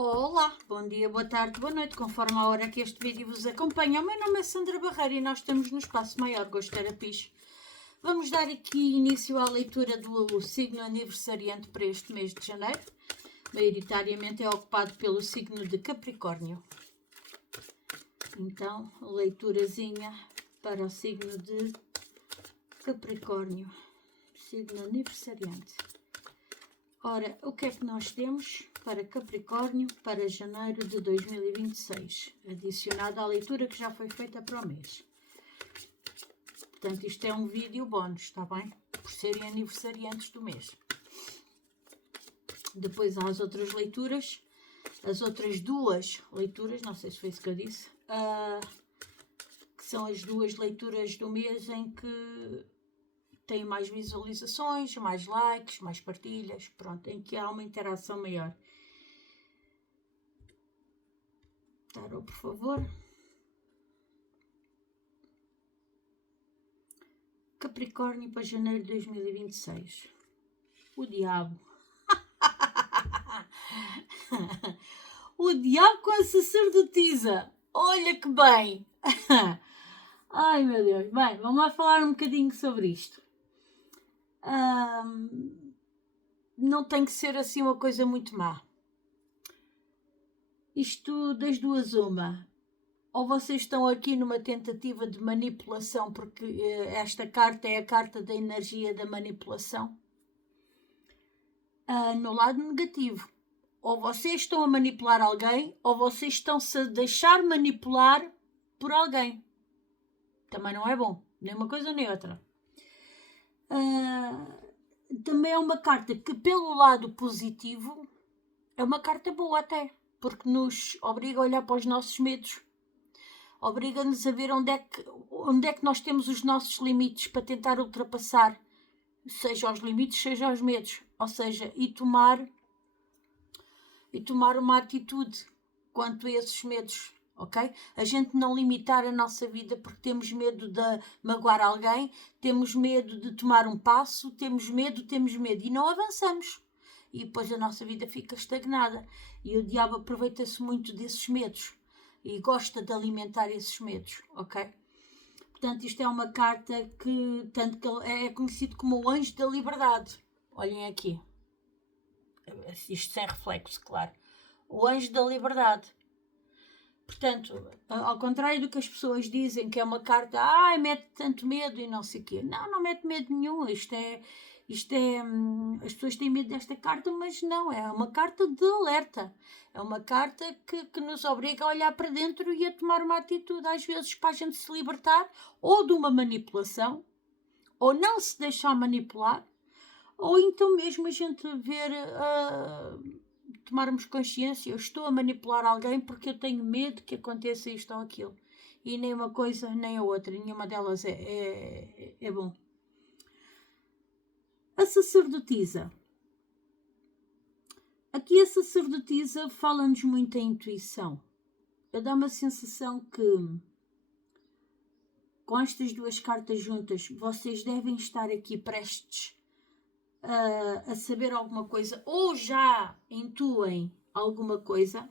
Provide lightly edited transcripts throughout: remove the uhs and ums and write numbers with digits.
Olá, bom dia, boa tarde, boa noite, conforme a hora que este vídeo vos acompanha. O meu nome é Sandra Barreira e nós estamos no Espaço Maior Gosto Terapis. Vamos dar aqui início à leitura do signo aniversariante para este mês de janeiro. Maioritariamente é ocupado pelo signo de Capricórnio. Então, leiturazinha para o signo de Capricórnio, signo aniversariante. Ora, o que é que nós temos para Capricórnio para janeiro de 2026, adicionado à leitura que já foi feita para o mês. Portanto, isto é um vídeo bónus, está bem? Por serem aniversariantes do mês. Depois há as outras leituras, as outras duas leituras, não sei se foi isso que eu disse, que são as duas leituras do mês em que tem mais visualizações, mais likes, mais partilhas, pronto, em que há uma interação maior. Tarot, por favor. Capricórnio para janeiro de 2026. O diabo. O diabo com a sacerdotisa. Olha que bem. Ai, meu Deus. Bem, vamos lá falar um bocadinho sobre isto. Não tem que ser assim uma coisa muito má. Isto das duas uma. Ou vocês estão aqui numa tentativa de manipulação, porque esta carta é a carta da energia da manipulação, no lado negativo. Ou vocês estão a manipular alguém, ou vocês estão-se a deixar manipular por alguém. Também não é bom, nem uma coisa nem outra. Também é uma carta que, pelo lado positivo, é uma carta boa até, porque nos obriga a olhar para os nossos medos. Obriga-nos a ver onde é que nós temos os nossos limites para tentar ultrapassar, seja os limites, seja os medos. Ou seja, e tomar uma atitude quanto a esses medos, ok? A gente não limitar a nossa vida porque temos medo de magoar alguém, temos medo de tomar um passo, temos medo e não avançamos. E depois a nossa vida fica estagnada. E o diabo aproveita-se muito desses medos e gosta de alimentar esses medos, ok? Portanto, isto é uma carta que tanto que é conhecido como o anjo da liberdade. Olhem aqui. Isto sem reflexo, claro. O anjo da liberdade. Portanto, ao contrário do que as pessoas dizem, que é uma carta, mete tanto medo e não sei o quê. Não mete medo nenhum. Isto é, as pessoas têm medo desta carta, mas não, é uma carta de alerta. É uma carta que nos obriga a olhar para dentro e a tomar uma atitude, às vezes, para a gente se libertar ou de uma manipulação, ou não se deixar manipular, ou então mesmo a gente ver, tomarmos consciência, eu estou a manipular alguém porque eu tenho medo que aconteça isto ou aquilo. E nem uma coisa nem a outra, nenhuma delas é bom. A sacerdotisa. Aqui a sacerdotisa fala-nos muito a intuição. Dá uma sensação que, com estas duas cartas juntas, vocês devem estar aqui prestes a saber alguma coisa, ou já intuem alguma coisa,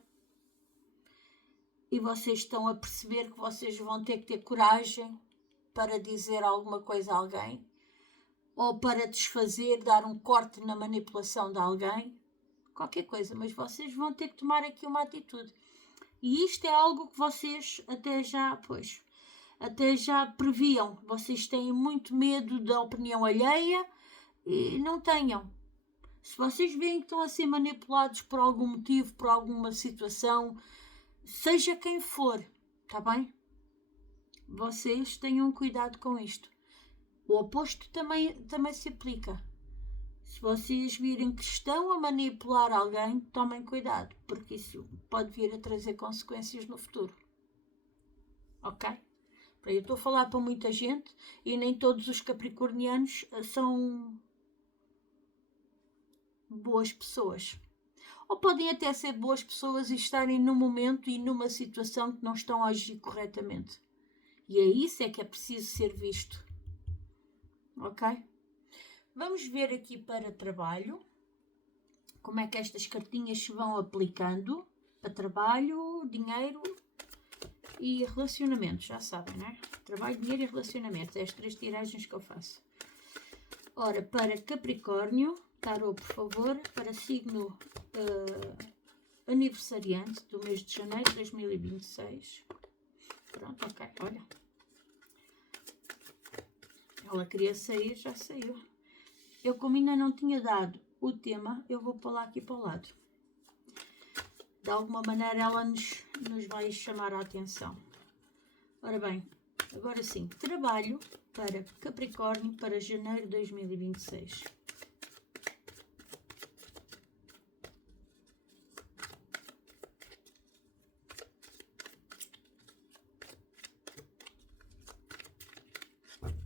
e vocês estão a perceber que vocês vão ter que ter coragem para dizer alguma coisa a alguém, ou para desfazer, dar um corte na manipulação de alguém, qualquer coisa, mas vocês vão ter que tomar aqui uma atitude. E isto é algo que vocês até já previam. Vocês têm muito medo da opinião alheia e não tenham. Se vocês veem que estão a ser manipulados por algum motivo, por alguma situação, seja quem for, está bem? Vocês tenham cuidado com isto. O oposto também se aplica. Se vocês virem que estão a manipular alguém, tomem cuidado, porque isso pode vir a trazer consequências no futuro. Ok? Eu estou a falar para muita gente e nem todos os capricornianos são boas pessoas. Ou podem até ser boas pessoas e estarem num momento e numa situação que não estão a agir corretamente. E é isso que é preciso ser visto. Ok? Vamos ver aqui para trabalho como é que estas cartinhas se vão aplicando para trabalho, dinheiro e relacionamentos, já sabem, não é? Trabalho, dinheiro e relacionamentos, é as 3 tiragens que eu faço. Ora, para Capricórnio, tarô, por favor, para signo aniversariante do mês de janeiro de 2026. Pronto, ok, olha. Ela queria sair, já saiu. Eu, como ainda não tinha dado o tema, eu vou pôr lá aqui para o lado. De alguma maneira ela nos vai chamar a atenção. Ora bem, agora sim, trabalho para Capricórnio para janeiro de 2026.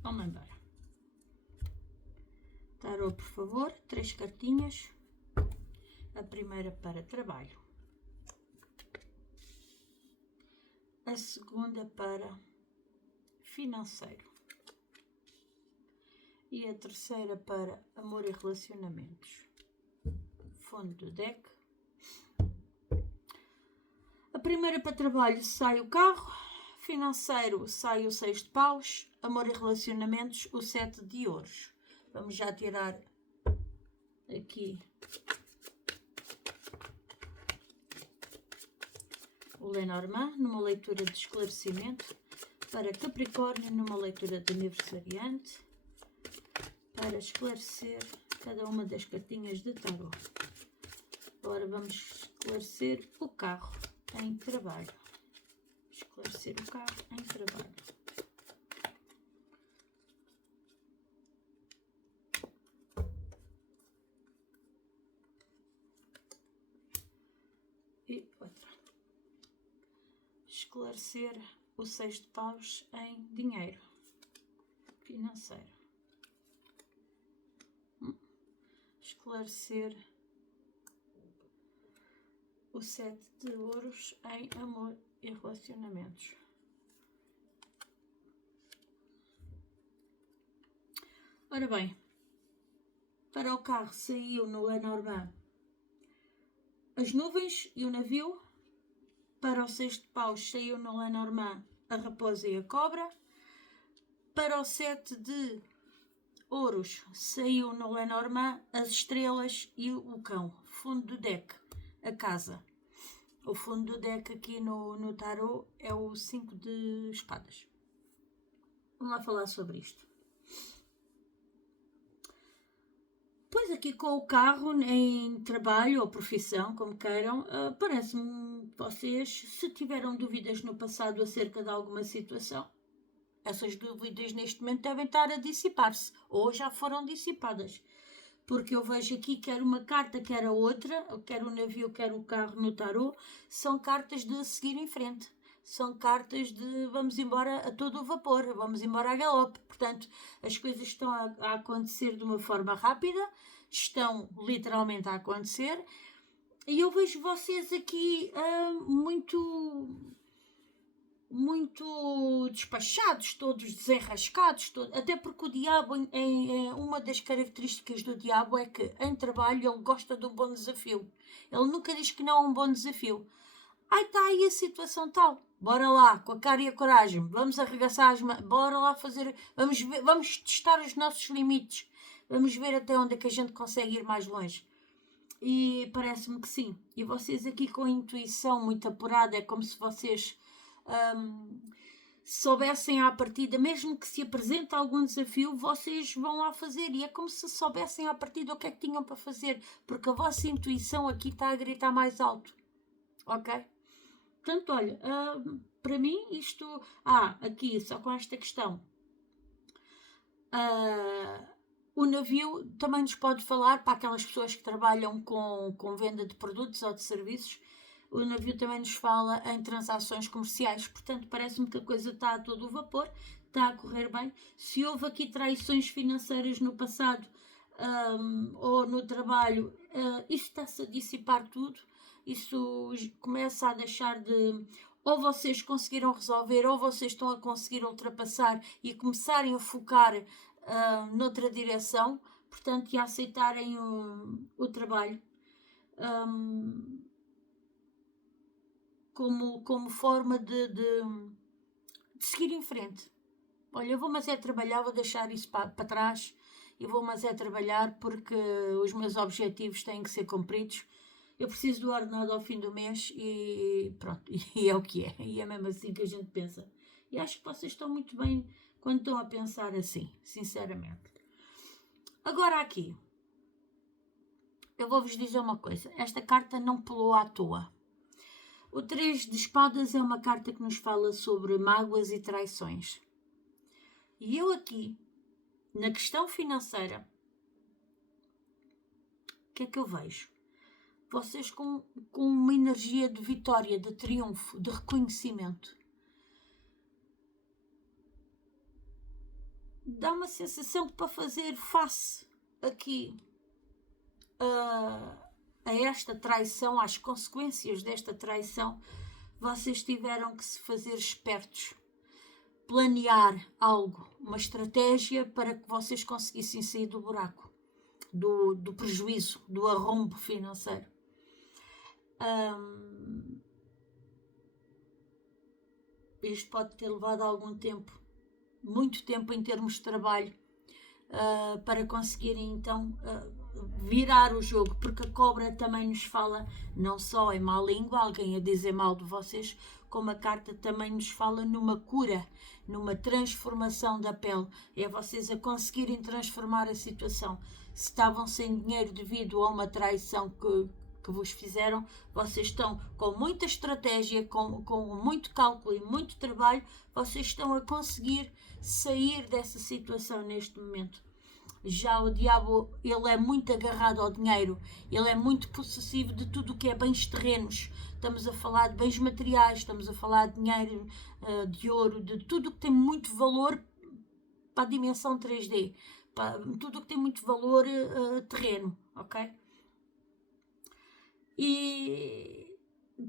Vamos embora. Tarô, por favor, 3 cartinhas. A primeira para trabalho. A segunda para financeiro. E a terceira para amor e relacionamentos. Fundo do deck. A primeira para trabalho sai o carro. Financeiro sai o 6 de paus. Amor e relacionamentos o 7 de ouros. Vamos já tirar aqui o Lenormand numa leitura de esclarecimento. Para Capricórnio numa leitura de aniversariante. Para esclarecer cada uma das cartinhas de tarô. Agora vamos esclarecer o carro em trabalho. Esclarecer o carro em trabalho. E outra. Esclarecer o 6 de paus em dinheiro. Financeiro. Esclarecer o 7 de ouros em amor e relacionamentos. Ora bem, para o carro saiu no Lenormand as nuvens e o navio. Para o 6 de paus saiu no Lenormand a raposa e a cobra. Para o 7 de ouros saiu no Lenormand as estrelas e o cão. Fundo do deck, a casa. O fundo do deck aqui no tarô é o 5 de espadas. Vamos lá falar sobre isto. Pois aqui com o carro em trabalho ou profissão, como queiram, parece-me que vocês, se tiveram dúvidas no passado acerca de alguma situação, essas dúvidas neste momento devem estar a dissipar-se ou já foram dissipadas. Porque eu vejo aqui quer uma carta, quer a outra, quer o navio, quer o carro no tarô, são cartas de seguir em frente. São cartas de vamos embora a todo o vapor, vamos embora a galope. Portanto, as coisas estão a acontecer de uma forma rápida, estão literalmente a acontecer. E eu vejo vocês aqui muito despachados, todos desenrascados, até porque o diabo, uma das características do diabo é que em trabalho ele gosta de um bom desafio. Ele nunca diz que não a um bom desafio. Ai, está aí a situação tal, bora lá, com a cara e a coragem, vamos arregaçar as mãos, bora lá fazer, vamos testar os nossos limites, vamos ver até onde é que a gente consegue ir mais longe. E parece-me que sim. E vocês aqui com a intuição muito apurada, é como se vocês soubessem à partida, mesmo que se apresente algum desafio, vocês vão lá fazer. E é como se soubessem à partida o que é que tinham para fazer, porque a vossa intuição aqui está a gritar mais alto. Ok? Portanto, olha, para mim isto... aqui, só com esta questão. O navio também nos pode falar para aquelas pessoas que trabalham com venda de produtos ou de serviços. O navio também nos fala em transações comerciais. Portanto, parece-me que a coisa está a todo o vapor, está a correr bem. Se houve aqui traições financeiras no passado ou no trabalho, isso está-se a dissipar tudo. Isso começa a deixar de... Ou vocês conseguiram resolver, ou vocês estão a conseguir ultrapassar e começarem a focar noutra direção, portanto, e a aceitarem o trabalho. como forma de seguir em frente. Olha, eu vou mas é trabalhar, vou deixar isso para trás e vou mas é trabalhar porque os meus objetivos têm que ser cumpridos. Eu preciso do ordenado ao fim do mês e pronto, e é o que é. E é mesmo assim que a gente pensa. E acho que vocês estão muito bem quando estão a pensar assim, sinceramente. Agora aqui, eu vou-vos dizer uma coisa. Esta carta não pulou à toa. O 3 de espadas é uma carta que nos fala sobre mágoas e traições. E eu aqui, na questão financeira, o que é que eu vejo? Vocês com uma energia de vitória, de triunfo, de reconhecimento. Dá uma sensação que para fazer face aqui a esta traição, às consequências desta traição, vocês tiveram que se fazer espertos. Planear algo, uma estratégia para que vocês conseguissem sair do buraco, do prejuízo, do arrombo financeiro. Isto pode ter levado algum tempo, muito tempo em termos de trabalho, para conseguirem então virar o jogo, porque a cobra também nos fala não só em má língua, alguém a dizer mal de vocês, como a carta também nos fala numa cura, numa transformação da pele. É vocês a conseguirem transformar a situação. Se estavam sem dinheiro devido a uma traição que vos fizeram, vocês estão com muita estratégia, com muito cálculo e muito trabalho, vocês estão a conseguir sair dessa situação neste momento. Já o diabo, ele é muito agarrado ao dinheiro, ele é muito possessivo de tudo o que é bens terrenos. Estamos a falar de bens materiais, estamos a falar de dinheiro, de ouro, de tudo o que tem muito valor para a dimensão 3D, para tudo o que tem muito valor terreno, ok? E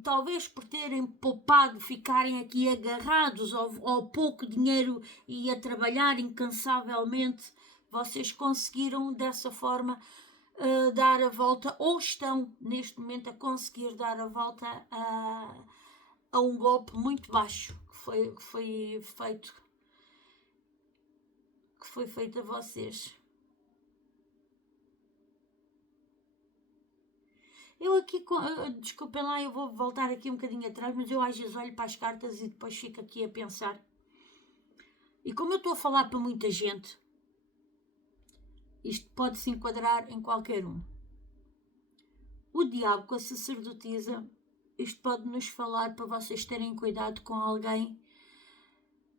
talvez por terem poupado, ficarem aqui agarrados ao pouco dinheiro e a trabalhar incansavelmente, vocês conseguiram dessa forma dar a volta, ou estão neste momento a conseguir dar a volta a um golpe muito baixo que foi feito a vocês. Eu aqui, desculpem lá, eu vou voltar aqui um bocadinho atrás, mas eu às vezes olho para as cartas e depois fico aqui a pensar. E como eu estou a falar para muita gente, isto pode se enquadrar em qualquer um. O diabo com a sacerdotisa, isto pode nos falar para vocês terem cuidado com alguém,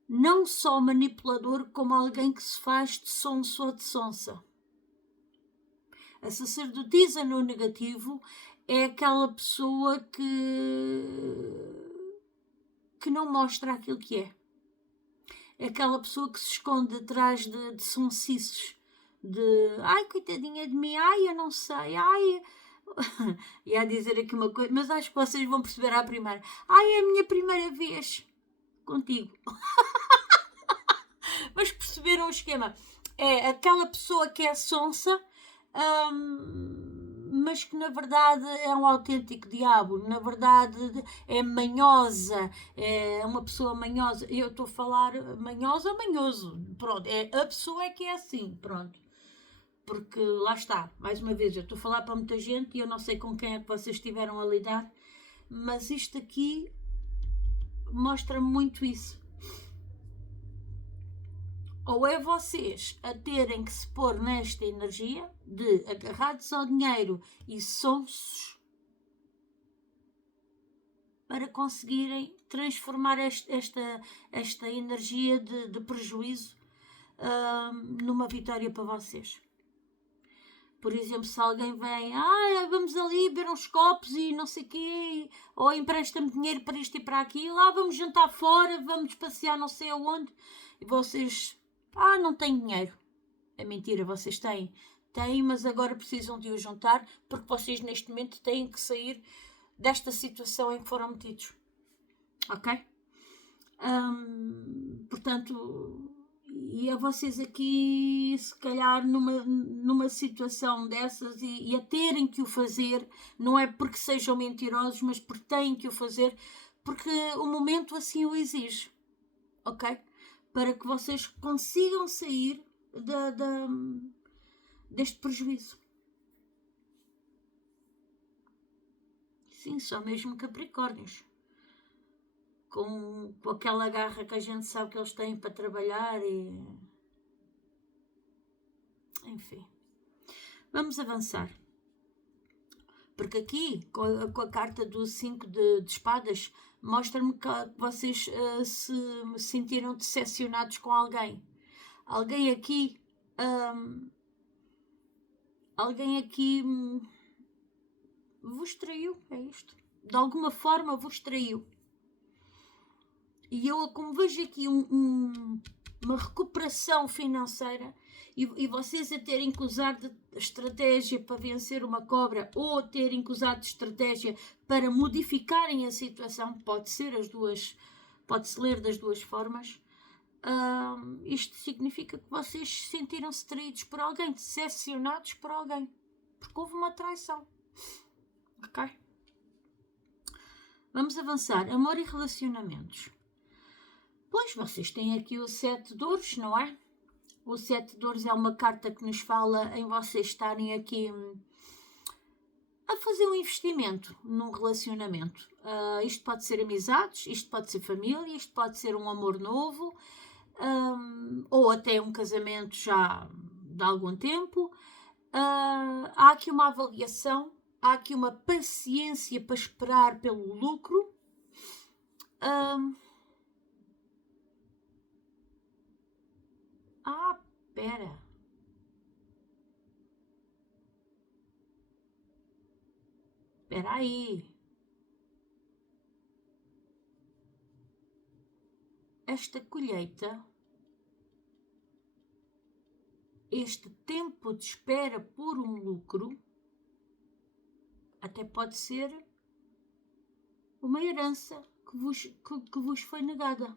não só manipulador, como alguém que se faz de sonso ou de sonsa. A sacerdotisa no negativo é aquela pessoa que não mostra aquilo que é. É aquela pessoa que se esconde atrás de sonsices, de ai, coitadinha de mim, ai, eu não sei, ai. E a dizer aqui uma coisa, mas acho que vocês vão perceber à primeira. Ai, é a minha primeira vez contigo. Mas perceberam o esquema? É aquela pessoa que é sonsa, mas que na verdade é um autêntico diabo, na verdade é manhosa, é uma pessoa manhosa. Eu estou a falar manhosa ou manhoso, pronto, a pessoa é que é assim, pronto. Porque lá está, mais uma vez, eu estou a falar para muita gente e eu não sei com quem é que vocês estiveram a lidar, mas isto aqui mostra muito isso. Ou é vocês a terem que se pôr nesta energia de agarrados ao dinheiro e sonsos para conseguirem transformar esta energia de prejuízo numa vitória para vocês. Por exemplo, se alguém vem, vamos ali beber uns copos e não sei o quê, ou empresta-me dinheiro para isto e para aquilo, vamos jantar fora, vamos passear não sei aonde, e vocês, não tenho dinheiro. É mentira, vocês têm. Têm, mas agora precisam de o juntar, porque vocês neste momento têm que sair desta situação em que foram metidos. Ok? Portanto, e a vocês aqui, se calhar, numa situação dessas e a terem que o fazer, não é porque sejam mentirosos, mas porque têm que o fazer, porque o momento assim o exige, ok? Para que vocês consigam sair deste prejuízo. Sim, só mesmo Capricórnios. Com aquela garra que a gente sabe que eles têm para trabalhar e... Enfim. Vamos avançar. Porque aqui, com a carta do 5 de espadas, mostra-me que vocês se sentiram decepcionados com alguém. Alguém aqui vos traiu, é isto. De alguma forma vos traiu. E eu, como vejo aqui uma recuperação financeira e vocês a terem que usar de estratégia para vencer uma cobra ou terem que usar de estratégia para modificarem a situação, pode-se ler das duas formas. Isto significa que vocês sentiram-se traídos por alguém, decepcionados por alguém, porque houve uma traição. Ok? Vamos avançar. Amor e relacionamentos. Pois, vocês têm aqui o 7 de ouros, não é? O 7 de ouros é uma carta que nos fala em vocês estarem aqui a fazer um investimento num relacionamento. Isto pode ser amizades, isto pode ser família, isto pode ser um amor novo, ou até um casamento já de algum tempo. Há aqui uma avaliação, há aqui uma paciência para esperar pelo lucro. Espera. Espera aí. Esta colheita, este tempo de espera por um lucro, até pode ser uma herança que vos foi negada.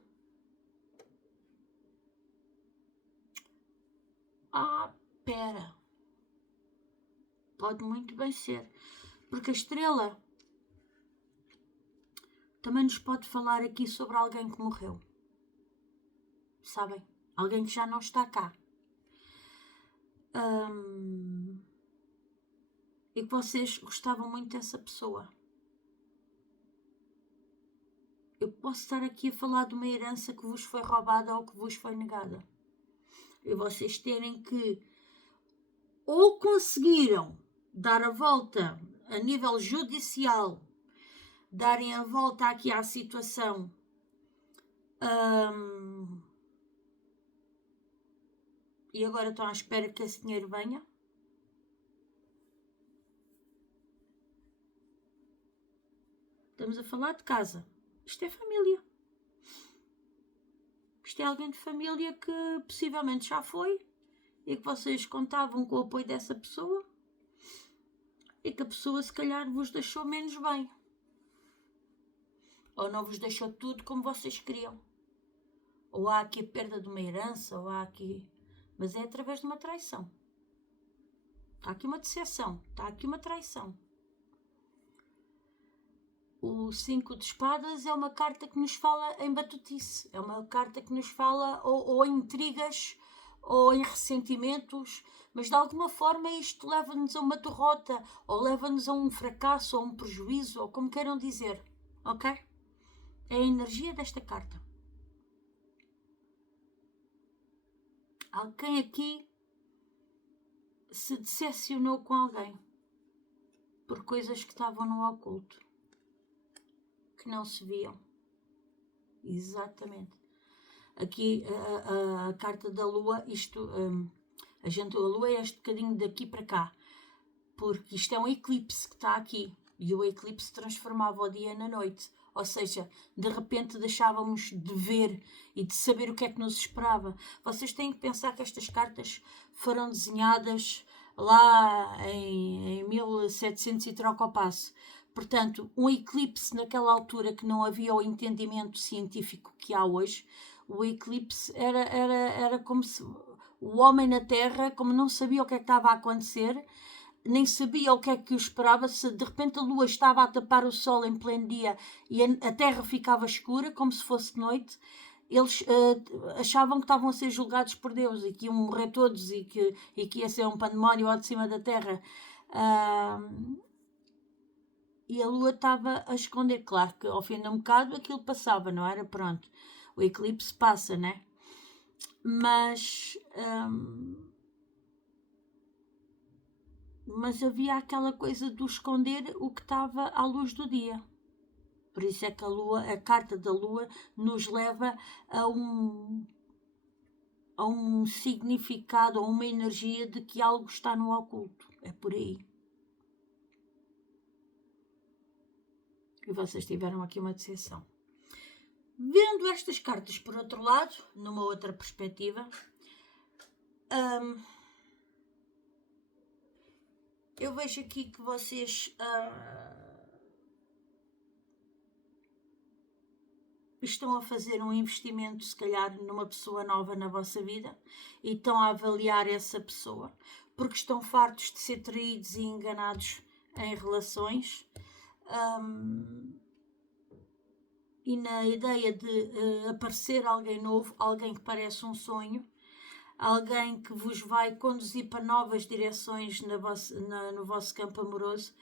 Espera. Pode muito bem ser. Porque a estrela também nos pode falar aqui sobre alguém que morreu. Sabem? Alguém que já não está cá. E que vocês gostavam muito dessa pessoa. Eu posso estar aqui a falar de uma herança que vos foi roubada ou que vos foi negada. E vocês terem que ou conseguiram dar a volta a nível judicial, darem a volta aqui à situação e agora estão à espera que esse dinheiro venha. Estamos a falar de casa. Isto é família. Isto é alguém de família que possivelmente já foi e que vocês contavam com o apoio dessa pessoa e que a pessoa se calhar vos deixou menos bem. Ou não vos deixou tudo como vocês queriam. Ou há aqui a perda de uma herança, ou há aqui... Mas é através de uma traição. Está aqui uma decepção, está aqui uma traição. O 5 de espadas é uma carta que nos fala em batutice. É uma carta que nos fala ou em intrigas, ou em ressentimentos. Mas de alguma forma isto leva-nos a uma derrota, ou leva-nos a um fracasso, ou um prejuízo, ou como queiram dizer. Ok? É a energia desta carta. Alguém aqui se decepcionou com alguém por coisas que estavam no oculto, que não se viam. Exatamente. Aqui a carta da lua, a lua é este bocadinho daqui para cá, porque isto é um eclipse que está aqui, e o eclipse transformava o dia na noite. Ou seja, de repente deixávamos de ver e de saber o que é que nos esperava. Vocês têm que pensar que estas cartas foram desenhadas lá em 1700 e troca ao passo. Portanto, um eclipse naquela altura que não havia o entendimento científico que há hoje, o eclipse era como se o homem na Terra, como não sabia o que é que estava a acontecer, nem sabia o que é que o esperava, se de repente a lua estava a tapar o sol em pleno dia e a terra ficava escura, como se fosse noite. Eles achavam que estavam a ser julgados por Deus e que iam morrer todos e que ia ser um pandemónio ao de cima da terra. E a lua estava a esconder. Claro que ao fim de um bocado aquilo passava, não era? Pronto, o eclipse passa, né? Mas havia aquela coisa de esconder o que estava à luz do dia. Por isso é que a carta da lua nos leva a um significado, a uma energia de que algo está no oculto. É por aí. E vocês tiveram aqui uma decepção. Vendo estas cartas por outro lado, numa outra perspectiva, eu vejo aqui que vocês estão a fazer um investimento, se calhar, numa pessoa nova na vossa vida e estão a avaliar essa pessoa, porque estão fartos de ser traídos e enganados em relações. E na ideia de aparecer alguém novo, alguém que parece um sonho, alguém que vos vai conduzir para novas direções no vosso campo amoroso,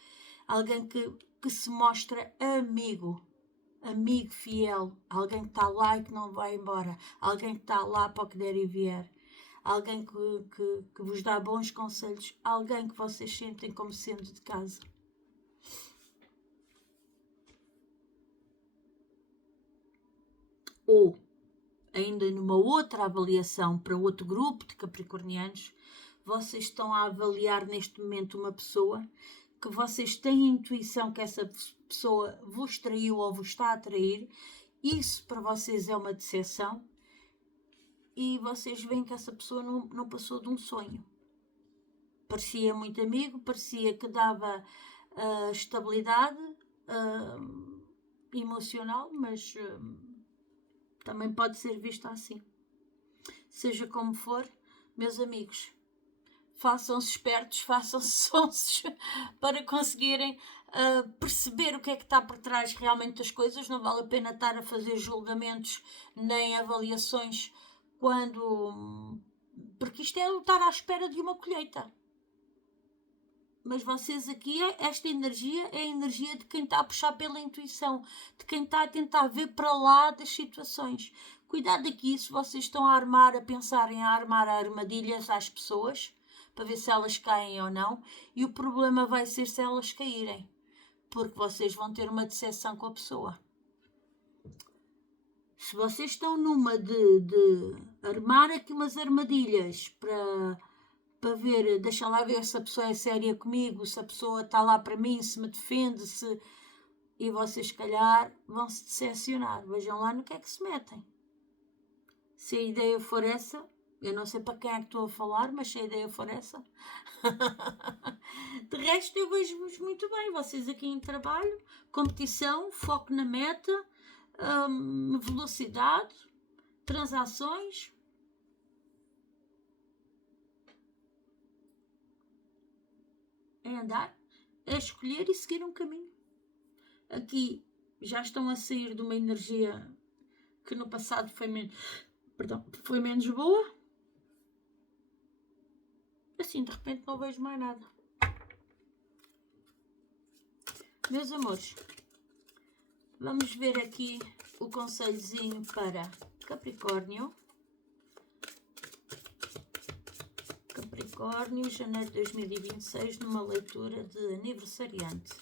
alguém que se mostra amigo fiel, alguém que está lá e que não vai embora, alguém que está lá para o que der e vier, alguém que vos dá bons conselhos, alguém que vocês sentem como sendo de casa. Ou, ainda numa outra avaliação para outro grupo de capricornianos, vocês estão a avaliar neste momento uma pessoa que vocês têm a intuição que essa pessoa vos traiu ou vos está a trair. Isso para vocês é uma decepção e vocês veem que essa pessoa não passou de um sonho. Parecia muito amigo, parecia que dava estabilidade emocional, mas também pode ser vista assim. Seja como for, meus amigos, façam-se espertos, façam-se sonsos para conseguirem perceber o que é que está por trás realmente das coisas. Não vale a pena estar a fazer julgamentos nem avaliações porque isto é lutar à espera de uma colheita. Mas vocês aqui, esta energia é a energia de quem está a puxar pela intuição, de quem está a tentar ver para lá das situações. Cuidado aqui se vocês estão a pensar em armar armadilhas às pessoas, para ver se elas caem ou não, e o problema vai ser se elas caírem, porque vocês vão ter uma decepção com a pessoa. Se vocês estão numa de armar aqui umas armadilhas para ver, deixa lá ver se a pessoa é séria comigo, se a pessoa está lá para mim, se me defende, e vocês, se calhar, vão se decepcionar. Vejam lá no que é que se metem. Se a ideia for essa, eu não sei para quem é que estou a falar, mas se a ideia for essa... De resto, eu vejo-vos muito bem. Vocês aqui em trabalho, competição, foco na meta, velocidade, transações... É andar, é escolher e seguir um caminho. Aqui já estão a sair de uma energia que no passado foi menos boa. Assim, de repente não vejo mais nada. Meus amores, vamos ver aqui o conselhozinho para Capricórnio. Capricórnio, janeiro de 2026, numa leitura de aniversariante.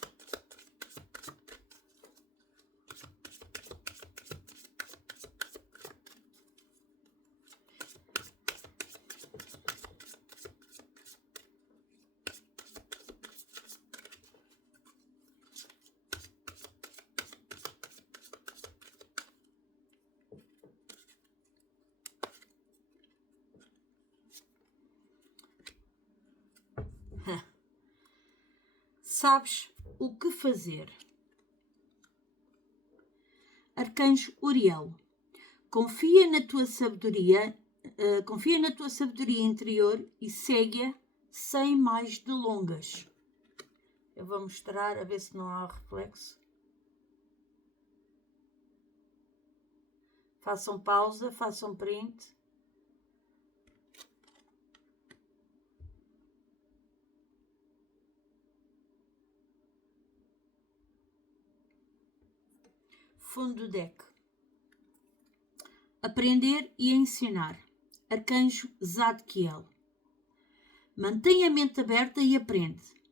Sabes o que fazer? Arcanjo Uriel, confia na tua sabedoria interior e segue-a sem mais delongas. Eu vou mostrar a ver se não há reflexo. Façam pausa, façam print. Fundo do deck. Aprender e ensinar. Arcanjo Zadkiel. Mantenha a mente aberta e aprende.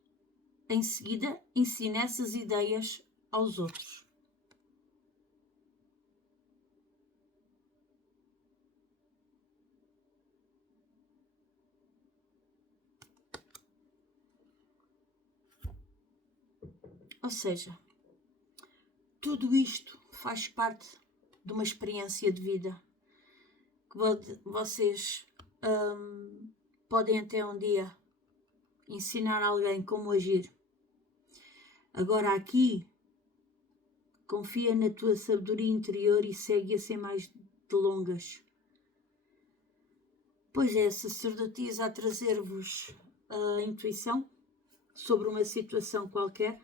Em seguida, ensine essas ideias aos outros. Ou seja, tudo isto faz parte de uma experiência de vida que vocês podem até um dia ensinar alguém como agir. Agora aqui, confia na tua sabedoria interior e segue-a sem mais delongas. Pois é, a sacerdotisa a trazer-vos a intuição sobre uma situação qualquer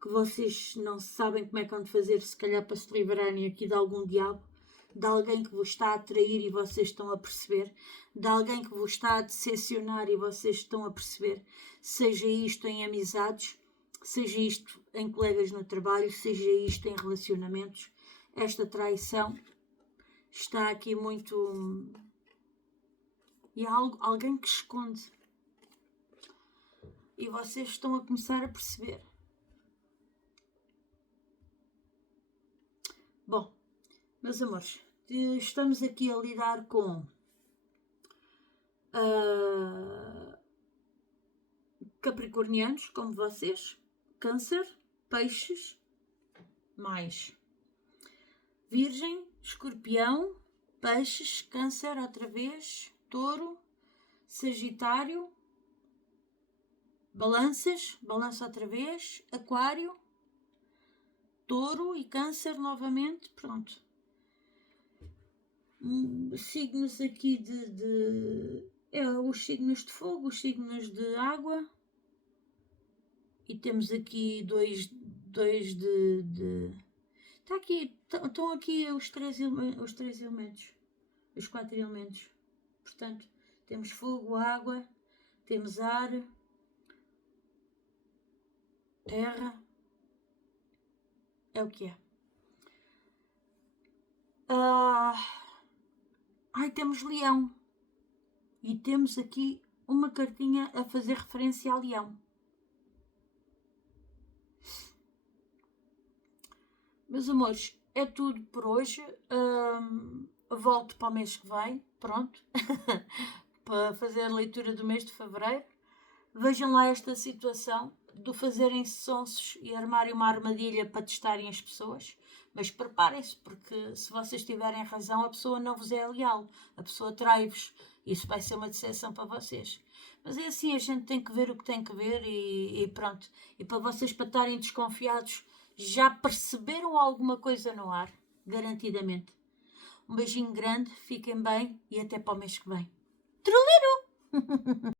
que vocês não sabem como é que vão fazer, se calhar para se livrarem aqui de algum diabo, de alguém que vos está a atrair e vocês estão a perceber, de alguém que vos está a decepcionar e vocês estão a perceber, seja isto em amizades, seja isto em colegas no trabalho, seja isto em relacionamentos. Esta traição está aqui muito... E há alguém que esconde. E vocês estão a começar a perceber. Bom, meus amores, estamos aqui a lidar com capricornianos, como vocês, câncer, peixes, mais virgem, escorpião, peixes, câncer outra vez, touro, sagitário, balança outra vez, aquário, touro e câncer novamente, pronto. Signos aqui os signos de fogo, os signos de água, e temos aqui dois de está aqui, estão aqui os três elementos, os 4 elementos. Portanto, temos fogo, água, temos ar, terra, é o que é. Temos leão. E temos aqui uma cartinha a fazer referência a leão. Meus amores, é tudo por hoje. Volto para o mês que vem, pronto, para fazer a leitura do mês de fevereiro. Vejam lá esta situação de fazerem sonsos e armarem uma armadilha para testarem as pessoas. Mas preparem-se, porque se vocês tiverem razão, a pessoa não vos é leal, a pessoa trai-vos. Isso vai ser uma decepção para vocês. Mas é assim, a gente tem que ver o que tem que ver e pronto. E para vocês, para estarem desconfiados, já perceberam alguma coisa no ar, garantidamente. Um beijinho grande, fiquem bem e até para o mês que vem. Truliru!